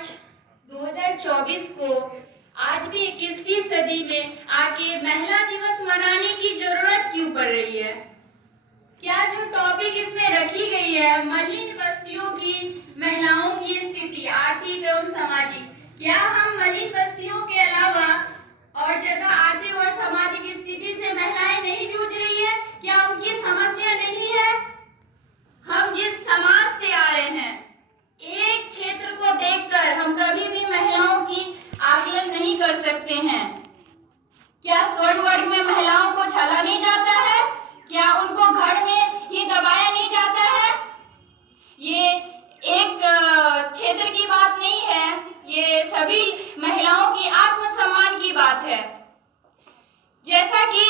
मार्च 2024 को आज भी 21वीं सदी में आके महिला दिवस मनाने की जरूरत क्यों पड़ रही है? क्या जो टॉपिक इसमें रखी गई है मलिन बस्तियों की महिलाओं की स्थिति आर्थिक एवं सामाजिक, क्या हम मलिन बस्तियों के अलावा और जगह आर्थिक और सामाजिक स्थिति से महिलाएं नहीं जूझ रही है? क्या उनकी समस्या नहीं है? हम जिस समाज से आ रहे हैं, एक क्षेत्र को देखकर हम कभी भी महिलाओं की आकलन नहीं कर सकते हैं। क्या स्वर्ण वर्ग में महिलाओं को छला नहीं जाता है? क्या उनको घर में ही दबाया नहीं जाता है? ये एक क्षेत्र की बात नहीं है, ये सभी महिलाओं की आत्मसम्मान की बात है। जैसा कि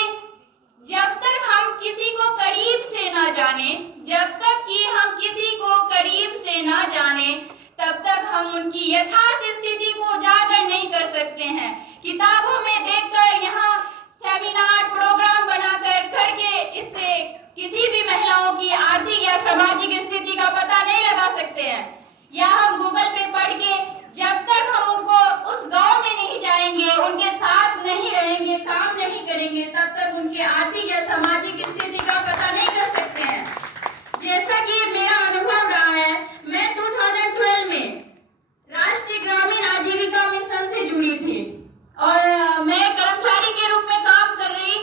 जब तक हम किसी को करीब से ना जाने, जब तक कि हम किसी को करीब से ना जाने, तब तक हम उनकी यथार्थ स्थिति को उजागर नहीं कर सकते हैं। किताबों में देखकर, यहाँ सेमिनार प्रोग्राम बनाकर करके इससे किसी भी महिलाओं की आर्थिक या सामाजिक स्थिति का पता नहीं लगा सकते हैं। या हम गूगल पे पढ़ के जब तक हम उनको उस गांव में नहीं जाएंगे, उनके साथ नहीं रहेंगे, काम नहीं करेंगे, तब तक उनके आर्थिक या सामाजिक स्थिति का पता नहीं कर सकते हैं। जैसा कि मेरा अनुभव रहा है, मैं 2012 में राष्ट्रीय ग्रामीण आजीविका मिशन से जुड़ी थी और मैं कर्मचारी के रूप में काम कर रही।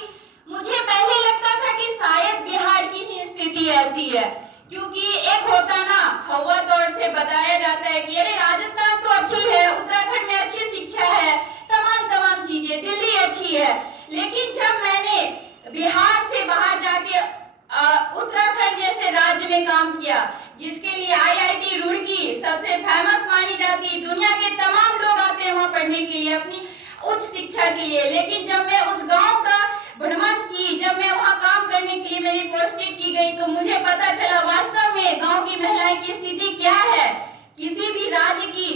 मुझे पहले लगता था कि शायद बिहार की ही स्थिति ऐसी है, क्योंकि एक होता ना हवा तौर से बताया जाता है कि अरे राजस्थान तो अच्छी है, उत्तराखंड में अच्छी शिक्षा है, तमाम चीजें, दिल्ली अच्छी है। लेकिन जब मैंने बिहार से बाहर जाके उत्तराखंड जैसे राज्य में काम किया, जिसके लिए IIT रुड़की सबसे फेमस मानी जाती है, दुनिया के तमाम लोग आते हैं वहां पढ़ने के लिए, अपनी उच्च शिक्षा के लिए। लेकिन जब मैं उस गांव का भ्रमण की, जब मैं वहां काम करने के लिए मेरी पोस्टिंग की गई, तो मुझे पता चला वास्तव में गांव की महिलाएं की स्थिति क्या है। किसी भी राज्य की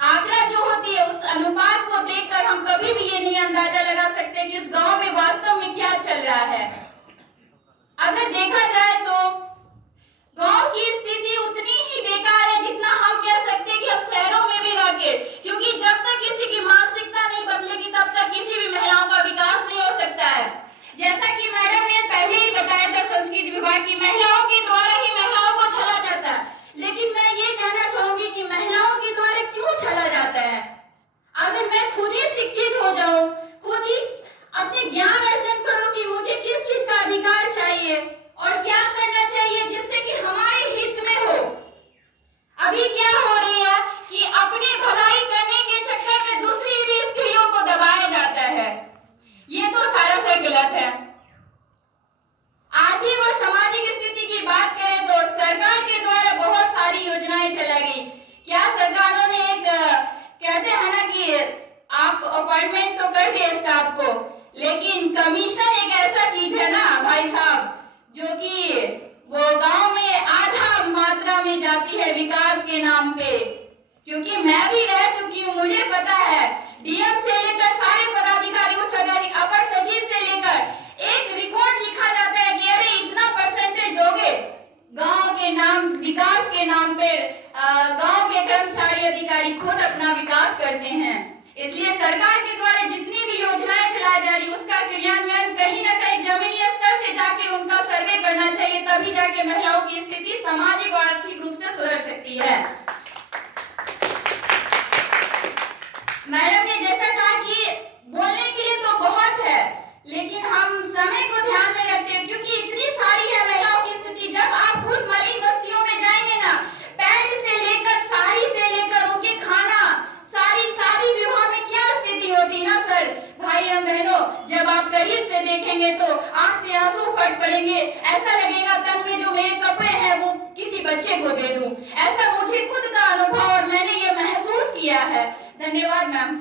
आंकड़ा जो होती है, उस अनुपात को देखकर हम कभी भी ये नहीं अंदाजा लगा सकते कि उस गांव में वास्तव में क्या चल रहा है। अगर देखा जाए तो गांव की स्थिति उतनी ही बेकार है जितना हम कह सकते हैं कि हम शहरों में भी रहकर, क्योंकि जब तक किसी की मानसिकता नहीं बदलेगी तब तक किसी भी महिलाओं का विकास नहीं हो सकता है। जैसा कि मैडम ने पहले ही बताया था, संस्कृति विभाग की महिलाओं के द्वारा ही महिलाओं को छला जाता है। लेकिन मैं ये कहना चाहूंगी कि महिलाओं के द्वारा क्यों छला जाता है? अगर मैं खुद ही शिक्षित हो जाऊं, खुद ही अपने ज्ञान अर्जन करूं कि मुझे किस चीज का अधिकार चाहिए और क्या करना चाहिए जिससे कि हमारे हित में हो। अभी क्या हो रही है कि अपनी भलाई करने के चक्कर में दूसरी भी स्त्रियों को दबाया जाता है। ये तो सरासर गलत है। आर्थिक और सामाजिक स्थिति की बात करें तो सरकार के द्वारा बहुत सारी योजनाएं चलाई गई। क्या सरकारों ने एक कहते हैं ना कि आप अपॉइंटमेंट तो कर दिए स्टाफ को, लेकिन कमीशन एक ऐसा चीज है ना भाई साहब, जो कि वो गांव में आधा मात्रा में जाती है विकास के नाम पे। क्योंकि मैं भी रह चुकी हूँ, मुझे पता है, DM से लेकर सारे पदाधिकारी, उच्च अधिकारी, अपर सचिव से लेकर एक रिकॉर्ड लिखा जाता है कि अरे इतना परसेंटेज दोगे, गांव के नाम, विकास के नाम पे गांव के कर्मचारी अधिकारी खुद अपना विकास करते हैं। इसलिए सरकार के द्वारा जितनी भी योजनाएं चलाई जा रही, उसका क्रियान्वयन कहीं ना कहीं जमीनी स्तर से जाके उनका सर्वे करना चाहिए, तभी जाके महिलाओं की स्थिति सामाजिक और आर्थिक रूप से सुधर सकती है। मैडम ने जैसा कहा कि बोलने के लिए तो बहुत है, लेकिन हम समय को ध्यान में रखते हुए, क्योंकि इतनी सारी है महिलाओं की स्थिति। जब आप खुद मलिन बस्तियों में जाएंगे ना, पैंट से लेकर साड़ी से लेकर उनके खाना, सारी विवाह में क्या स्थिति होती ना सर, भाई एवं बहनों, जब आप करीब से देखेंगे तो आंख से आंसू फट पड़ेंगे। ऐसा लगेगा तन में जो मेरे कपड़े हैं वो किसी बच्चे को दे दूं। ऐसा मुझे खुद का अनुभव और मैंने ये महसूस किया है। धन्यवाद मैम।